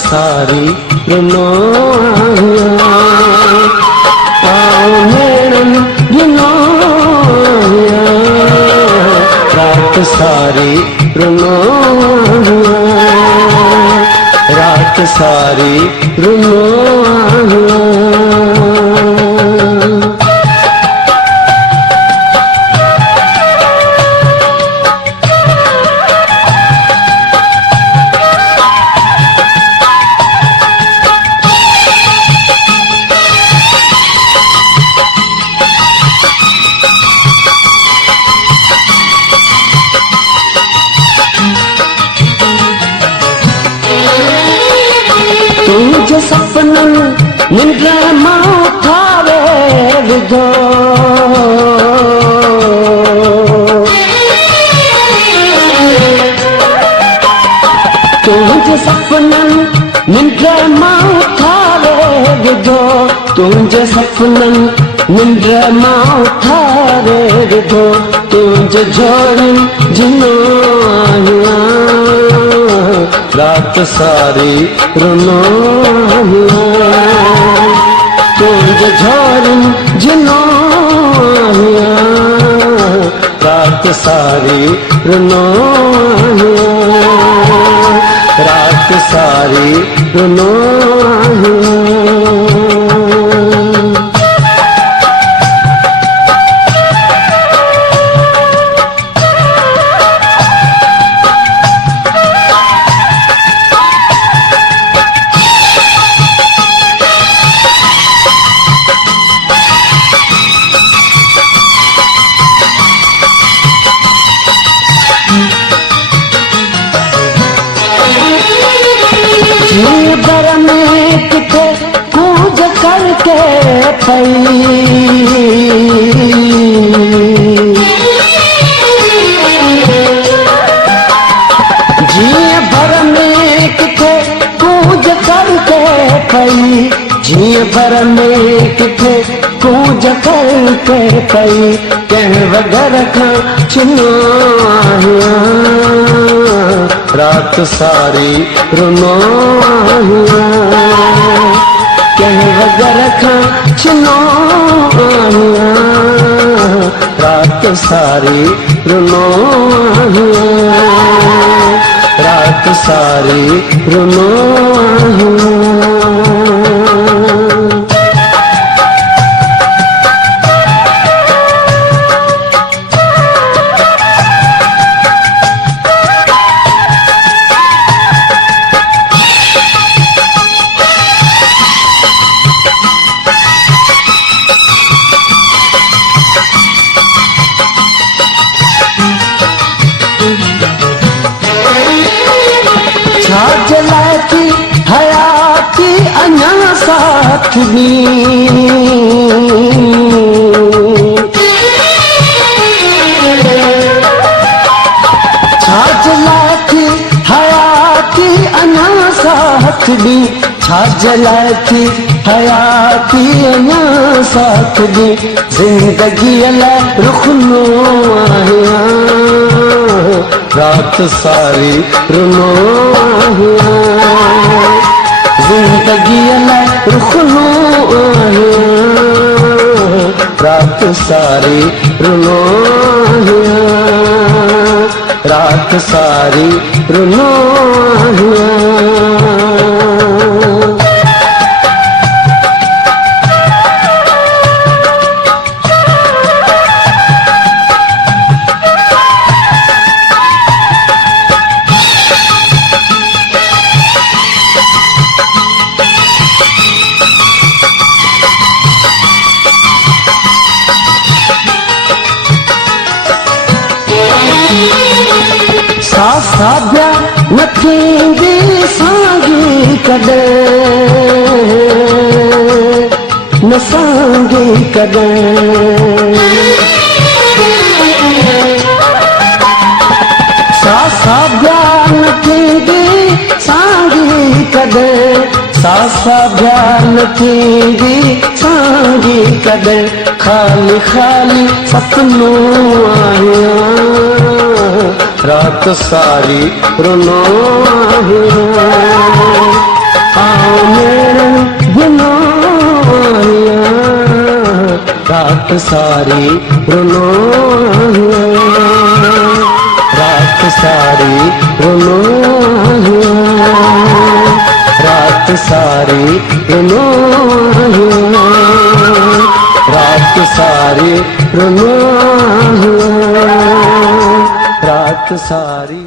सारी रुनो आओ मेणन गिनो रात सारी रुनो रात सारी रुनो तुझे सपनन निंद्र माठावे विधो तुझे सपनन निंद्र माठावे विधो तुझे सपनन निंद्र माठावे विधो तुझे जोड़न जिनो रात सारी रुनो तुझे झोरन जिनो रात सारी रुनो रात सारी रुनो बर में किथे कूद करके पई जिए भर में किथे कूद करके पई जिए भर में किथे कूद करके पई कह वगर खां चिनो रात सारी रुनो कह वगर खां चिनो रात सारी रुनो रात सारी रुनो जलाती हयाती अन्या साथ दी जलाती हयाती अन्या साथ दी जलाती हयाती अन्या साथ दी जिंदगी अला रुखनो आया रात सारी रुनो जिंदगी अला रुखनो रात सारी रुनो रात सारी रुनो साध्या न थींदी सांगी कदे न सांगी कदे साध्या न थींदी सांगी कदे साध्या न थींदी सांगी कदे खाली खाली सपनों आया रात सारी रुनो आओ मेरे गुनाहिया, रात सारी रुनाहिया, रात सारी रुनाहिया, रात सारी रुनाहिया, रात सारी रुनाहिया, रात सारी